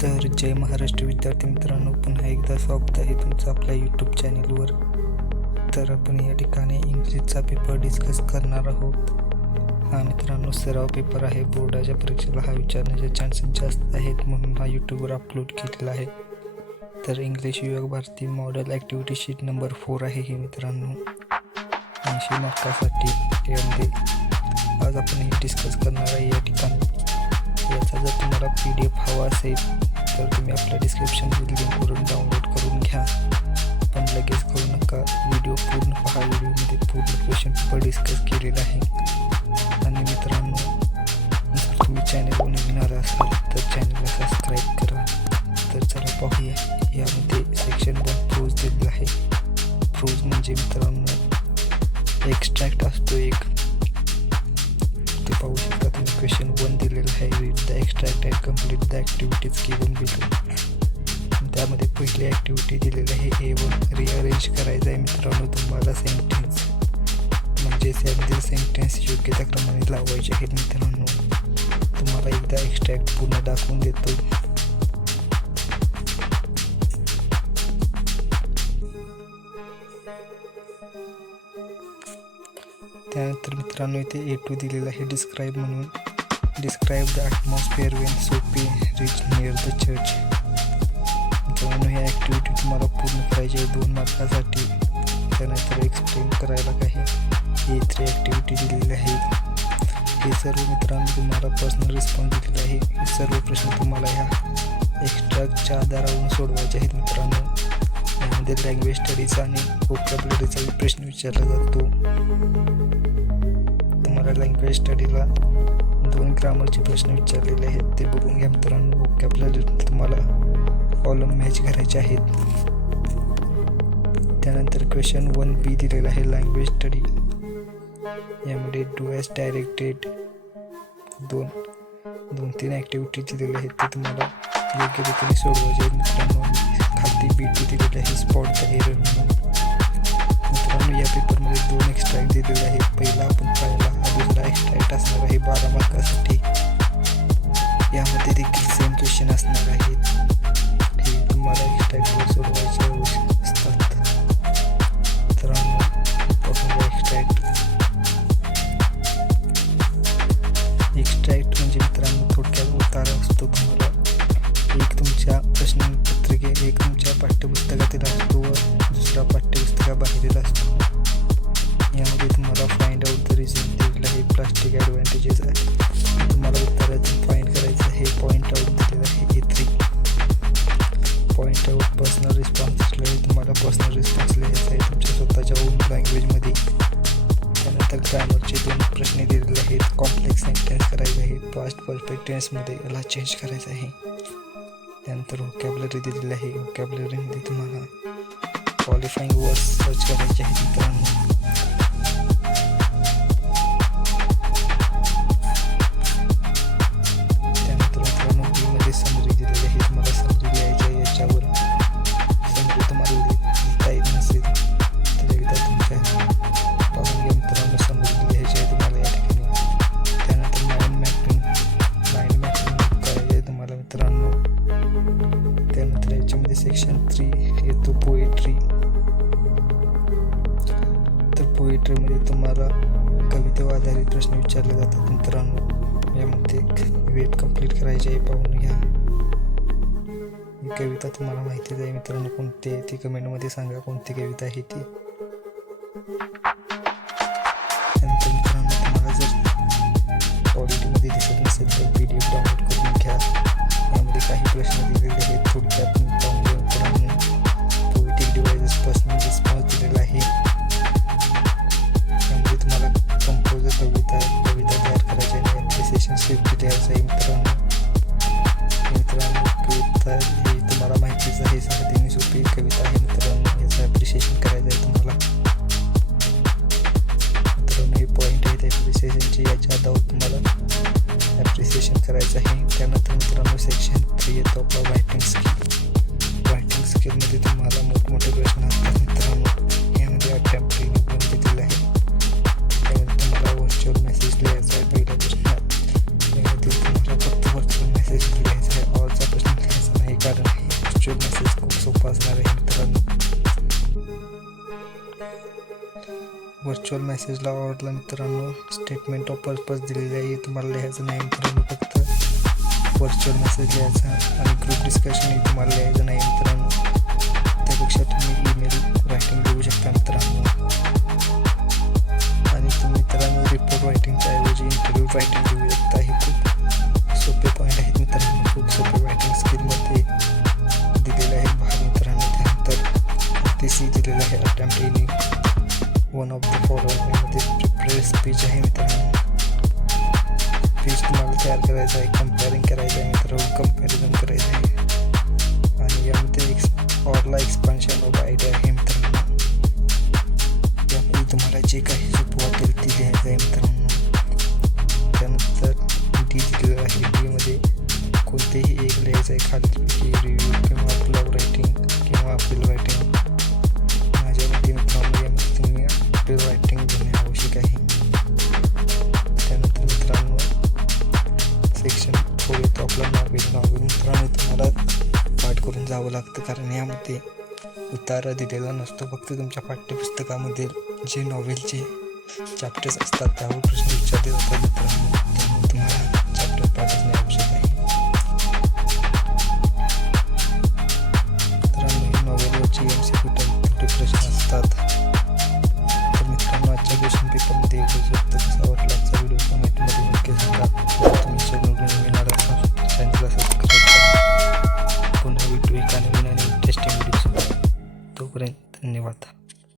तर जय महाराष्ट्र विद्यार्थी मित्रांनो, पुन्हा एकदा स्वागत आहे तुमचं आपल्या यूट्यूब चॅनलवर. तर आपण या ठिकाणी इंग्लिशचा पेपर डिस्कस करणार आहोत. हा मित्रांनो सराव पेपर आहे. बोर्डाच्या परीक्षेला हा विचारण्याचे चान्सेस जास्त आहेत, म्हणून हा यूट्यूबवर अपलोड केलेला आहे. तर इंग्लिश विभाग भारती मॉडेल ॲक्टिव्हिटी शीट नंबर 4 आहे ही मित्रांनो, 80 मार्कासाठी. त्यामध्ये आज आपण हे डिस्कस करणार आहे. या ठिकाणी याचा जर तुम्हाला PDF हवा असेल तर तुम्ही आपल्या डिस्क्रिप्शनमधील लिंकवरून डाउनलोड करून घ्या, पण लगेच करू नका. व्हिडिओ पूर्ण पहा. व्हिडिओमध्ये पूर्ण क्वेश्चन पेपर डिस्कस केलेला आहे. आणि मित्रांनो, जर तुम्ही चॅनलवर नवीन आला असाल तर चॅनलला सबस्क्राईब करा. तर चला पाहूया. यामध्ये सेक्शन 1 प्रोज दिलेला आहे. प्रोज म्हणजे मित्रांनो एक्स्ट्रॅक्ट असतो एक, ते पाहू शकता तुम्ही. क्वेश्चन 1 दिलेलं आहे, read the extract and complete the activities given below. त्यामध्ये पहिली ॲक्टिव्हिटी दिलेली आहे A1, रिअरेंज करायचं आहे मित्रांनो तुम्हाला सेंटेन्स, म्हणजे त्यामधील सेंटेन्स योग्य त्या क्रमाने लावायचे आहेत मित्रांनो. तुम्हाला एकदा एक्स्ट्रॅक्ट पूर्ण दाखवून देतो. त्यानंतर मित्रांनो इथे A2 दिलेलं आहे डिस्क्राईब म्हणून. डिस्क्राईब द ॲटमॉस्फिअर वेन सोपी रिच नियर द चर्च. मित्रांनो ही ॲक्टिव्हिटी तुम्हाला पूर्ण करायची आहे 2 मार्कासाठी. त्यानंतर एक्सप्लेन करायला काही A3 ॲक्टिव्हिटी दिलेली आहे. हे सर्व मित्रांनो तुम्हाला पर्सनल रिस्पॉन्स दिलेला आहे. हे सर्व प्रश्न तुम्हाला ह्या एक्स्ट्रॅक्टच्या आधारावरून सोडवायचे आहेत मित्रांनो. यामध्ये लँग्वेज स्टडीज आणि व्होकॅब्युलरीचा प्रश्न विचारला जातो. तुम्हाला लँग्वेज स्टडीला 2 ग्रामरचे प्रश्न विचारलेले आहेत, ते बघून घ्या मित्रांनो. व्होकॅब्युलरी तुम्हाला कॉलम मॅच करायचे आहेत. त्यानंतर क्वेश्चन 1B दिलेला आहे लँग्वेज स्टडी. यामध्ये डू ॲज डायरेक्टेड 2-3 ॲक्टिव्हिटी दिलेल्या आहेत, ते तुम्हाला योग्य रीतीने सोडवायचे आहेत मित्रांनो. खाली B2 दिलेले आहे स्पॉट द एरर म्हणून. मित्रांनो या पेपरमध्ये 2 एक्स्ट्रॅक्ट दिलेले आहेत. पहिला आपण पाहिला, हा दुसरा एक्स्ट्रॅक्ट असणार आहे 12 मार्कासाठी. यामध्ये देखील सेम क्वेश्चन असणार आहेत. हे तुम्हाला एक्स्ट्रॅक्टवर सोडवायचे असतात मित्रांनो. एक्स्ट्रॅक्ट म्हणजे मित्रांनो थोडक्यात उतारा असतो. तुम्हाला एक तुमच्या प्रश्नपत्रिके, एक तुमच्या पाठ्यपुस्तकातील असतो व दुसरा पाठ्यपुस्तकाबाहेरील असतो. यामध्ये तुम्हाला फाइंड आउट द रिझन दिलेलं आहे. प्लास्टिक ॲडव्हान्टेजेस आहे, तुम्हाला उत्तरातून फाइंड करायचं आहे. पॉईंट आउट दिलेलं आहे A3. Point out personal response असल्याने तुम्हाला पर्सनल रिस्पॉन्स लिहायचा आहे तुमच्या स्वतःच्या ओन लँग्वेजमध्ये. त्यानंतर ग्रामरचे 2 प्रश्न दिलेले आहेत. कॉम्प्लेक्स सेंटेन्स करायचे आहे, पास्ट परफेक्ट टेन्समध्ये याला चेंज करायचं आहे. त्यानंतर व्होकॅब्युलरी दिलेली आहे. व्होकॅब्युलरीमध्ये तुम्हाला क्वालिफाईंग वर्ड्स सर्च करायचे आहेत मित्रांनो. त्यानंतर मित्रांनो Bमध्ये समरी दिलेली आहे. तुम्हाला समरी लिहायची आहे. याच्यावर समरी तुम्हाला लिहिता येत नसेल तर एकदा तुमच्या पाहून घ्या मित्रांनो. समरी लिहायची आहे तुम्हाला या ठिकाणी. त्यानंतर माइंड मॅपिंग करायची आहे तुम्हाला मित्रांनो. त्यानंतर याच्यामध्ये सेक्शन 3 येतो पोएट्री. तर पोएट्रीमध्ये तुम्हाला कवितेवर आधारित प्रश्न विचारले जातात मित्रांनो. यामध्ये वेट कंप्लीट करायची आहे, पाहून घ्या. ही कविता तुम्हाला माहितीच आहे मित्रांनो कोणती आहे ती. कमेंटमध्ये सांगा कोणती कविता आहे ती. त्यानंतर मित्रांनो तुम्हाला जर क्वालिटीमध्ये दिसत नसेल तर PDF डाउनलोड करून घ्या. यामध्ये काही प्रश्न दिलेले आहेत थोडक्यात पाहून घ्या मित्रांनो. पोएटिक डिव्हाइसेस पर्सनल रिस्पॉन्स दिलेला आहे. यामध्ये तुम्हाला कंपोजर कविता तयार करायची आहे. ॲप्रिसिएशन स्क्रिप्ट लिहायचं आहे मित्रांनो. कविता ही तुम्हाला माहितीच आहे, साधी आणि सोपी कविता आहे मित्रांनो. याचं ॲप्रिसिएशन करायचं आहे तुम्हाला मित्रांनो. हे पॉईंट आहेत ॲप्रिसिएशनचे, याच्या आधारावर तुम्हाला ॲप्रिसिएशन करायचं आहे. त्यानंतर मित्रांनो सेक्शन 3 येतो आपला रायटिंग स्किल. रायटिंग स्किलमध्ये तुम्हाला मोठमोठे प्रश्न असतात मित्रांनो. यामध्ये अटेम्प्ट दिलेलं आहे. त्यामध्ये तुम्हाला व्हर्च्युअल मेसेज लिहायचा आहे पहिल्या प्रश्नात. यामध्ये तुम्हाला फक्त व्हर्च्युअल मेसेज लिहायचा आहे. ऑलचा प्रश्न लिहायचा मेसेजला ऑरला मित्रांनो स्टेटमेंट ऑफ पर्पज दिलेली आहे. तुम्हाला लिहायचं नाही मित्रांनो, फक्त व्हर्च्युअल मेसेज लिहायचा आणि ग्रुप डिस्कशन तुम्हाला लिहायचं नाही मित्रांनो. त्यापेक्षा तुम्ही ईमेल रायटिंग देऊ शकता मित्रांनो. आणि तुम्ही मित्रांनो रिपोर्ट रायटिंगच्या ऐवजी इंटरव्ह्यू रायटिंग देऊ शकता. हे खूप सोपे पॉईंट आहेत मित्रांनो. खूप सोपे रायटिंग स्किलमध्ये दिलेले आहेत भाग मित्रांनो. त्यानंतर सी दिलेलं आहे attempt any one of the फॉलोइंगमध्ये प्रिपेअर स्पीच आहे मित्रांनो. स्पीच तुम्हाला तयार करायचं आहे, कंपेअरिंग करायचं आहे मित्रांनो, कंपॅरिझन करायचं आहे. आणि यामध्ये ऑरला एक्सपान्शन ऑफ आयडिया आहे मित्रांनो. यामध्ये तुम्हाला जे काही सोपं वाटेल ते लिहायचं आहे मित्रांनो. त्यानंतर डी दिलेलं आहे. डीमध्ये कोणतेही एक लिहायचं आहे, खालीपैकी रिव्ह्यू किंवा ब्लॉग रायटिंग किंवा अपील रायटिंग. माझ्या मते मित्रांनो यामध्ये तुम्ही अपील रायटिंग घेणे आवश्यक आहे. त्यानंतर मित्रांनो सेक्शन 4 येतो आपला नॉवेल मित्रांनो. तुम्हाला पाठ करून जावं लागतं, कारण यामध्ये उतारा दिलेला नसतो. फक्त तुमच्या पाठ्यपुस्तकामधील जे नॉवेलचे चॅप्टर्स असतात त्यावर प्रश्न विचारले जातात मित्रांनो. त्यामुळे तुम्हाला चॅप्टर पाठ असणे आवश्यक आहे.